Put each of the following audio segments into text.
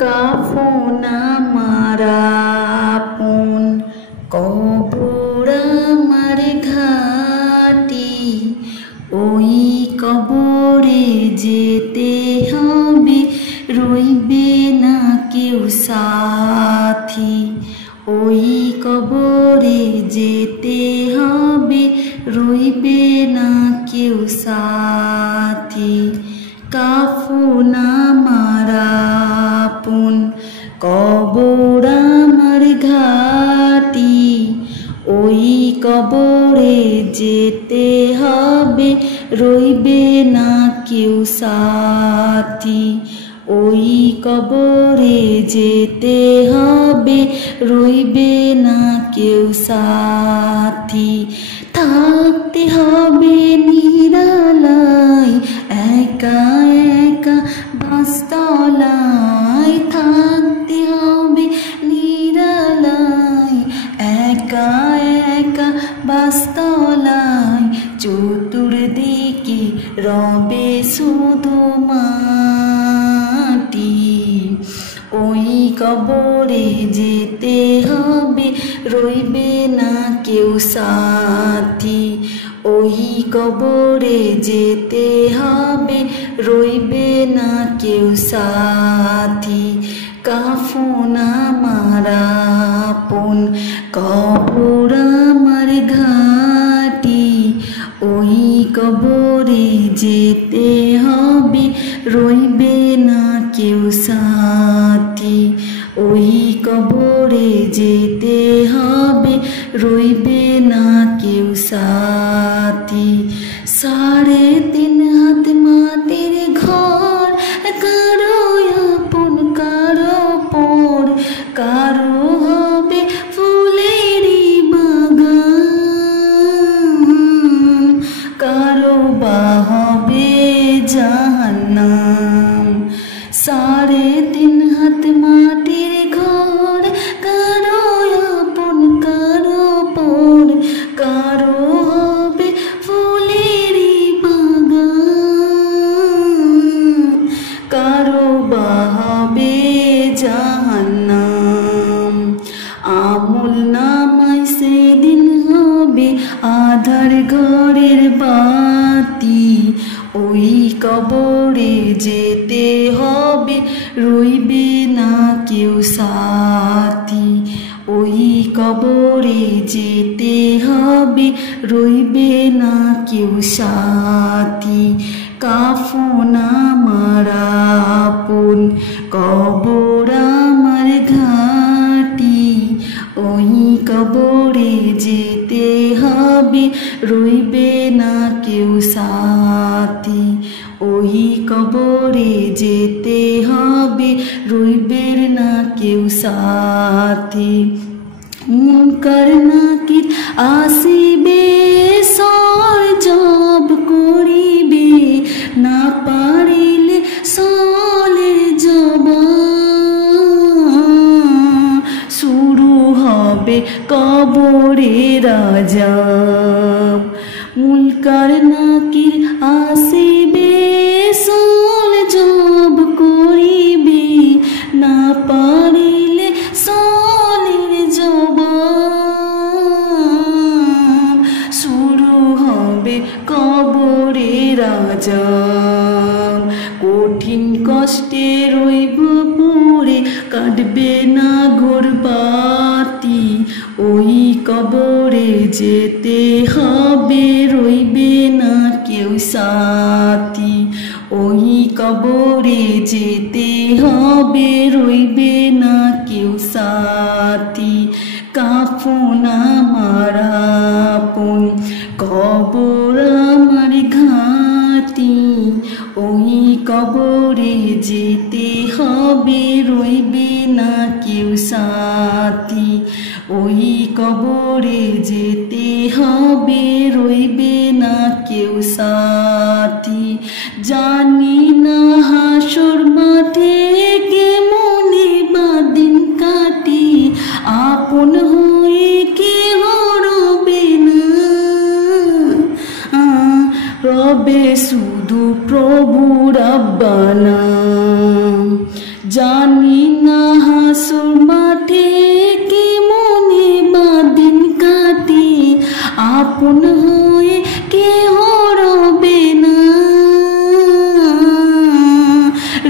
কাফন আমার আপন, কবর আমার ঘাটি, ওই কবরে যেতে হবে, রইবে না কেউ সাথী। ওই কবরে যেতে হবে, রইবে না কেউ সাথী। কাফন আমার আপন, কবর আমার ঘাটি, ওই কবরে যেতে হবে, রইবে না কেউ সাথী। ওই কবরে যেতে হবে, রইবে না কেউ সাথী। থাকতে হবে নিরালায়, একা একা বাসতলায়, থাকতে হবে নিরালায়, একা একা বাসতলায়। চতুর্দিকে রবে শুধু মাটি, ওই কবরে যেতে হবে, রইবে না কেউ সাথী। ওই কবরে যেতে হবে, রইবে না কেউ সাথী। কাফন আমার আপন, কবর আমার ঘাটি, ওই কবরে যেতে হবে, রইবে না কেউ সাথী। ওই কবরে যেতে হবে, রইবে না কেউ সাথী। 3.5 হাত মাটির ঘর, কারো আপন কারো পর, কারো হবে ফুলেরই বাগান, কারো বা হবে জাহান্নাম। 3.5 হাত মাটির ঘর, কারো আপন কারো পর, কারো হবে ফুলেরই বাগান, কারো বা হবে জাহান্নাম। আমল নামায় সেদিন হবে আধার ঘরের বাতি, ওই কবরে যেতে হবে, রইবে না কেউ সাথী। ওই কবরে যেতে হবে, রইবে না কেউ সাথী। কাফন আমার আপন, কবর আমার ঘাটি, ওই কবরে যেতে হবে, রইবে না কেউ সাথী। ওই কবরে যেতে হবে, রইবে না কেউ সাথী। মুনকার নাকির আসিবে, সর জব করিবে, না পারিলে সলের জবান, শুরু হবে কবরের আযাব। মুনকার নাকির আসিবে, সল জব করিবে, না পারিলে সলের জবান, শুরু হবে কবরের আযাব। কঠিন কষ্টে রইব পড়ে, কাটবে না ঘোরবাতি, ওই কবরে যেতে হবে, রইবে না কেউ সাথী। ওই কবরে যেতে হবে, রইবে না কেউ সাথী। কাফন আমার আপন, কবর আমার ঘাটি, ওই কবরে যেতে হবে, রইবে না কেউ সাথী। ওই কবরে যেতে হবে, রইবে না কেউ সাথী। জানি না হাসর মাঠে কেমনে বাদিন কাটি, আপন হয়ে কেহ রবে না, রবে শুধু প্রভু রাব্বানা। জানি না হাসুর মাঠে কি মনে বাদিন কাটে, আপন হয়ে কেহ রবে না,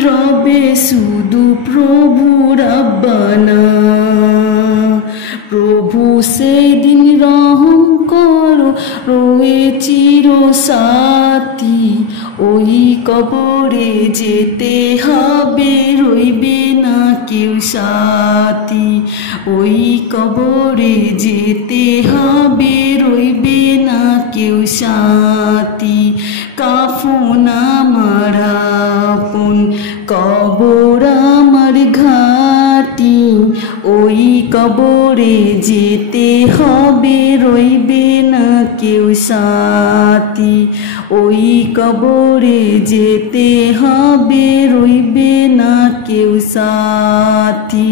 রবে শুধু প্রভু রাব্বানা। প্রভু সেই দিন রহম করো, রয়ে চির সাথী, ওই কবরে যেতে হবে, রইবে না কেউ সাথী। ওই কবরে যেতে হবে, রইবে না কেউ সাথী। কাফন আমার আপন, কবর আমার ঘাটি, ওই কবরে যেতে হবে, রইবে না কেউ সাথী। ওই কবরে যেতে হবে, রইবে না কেউ সাথী।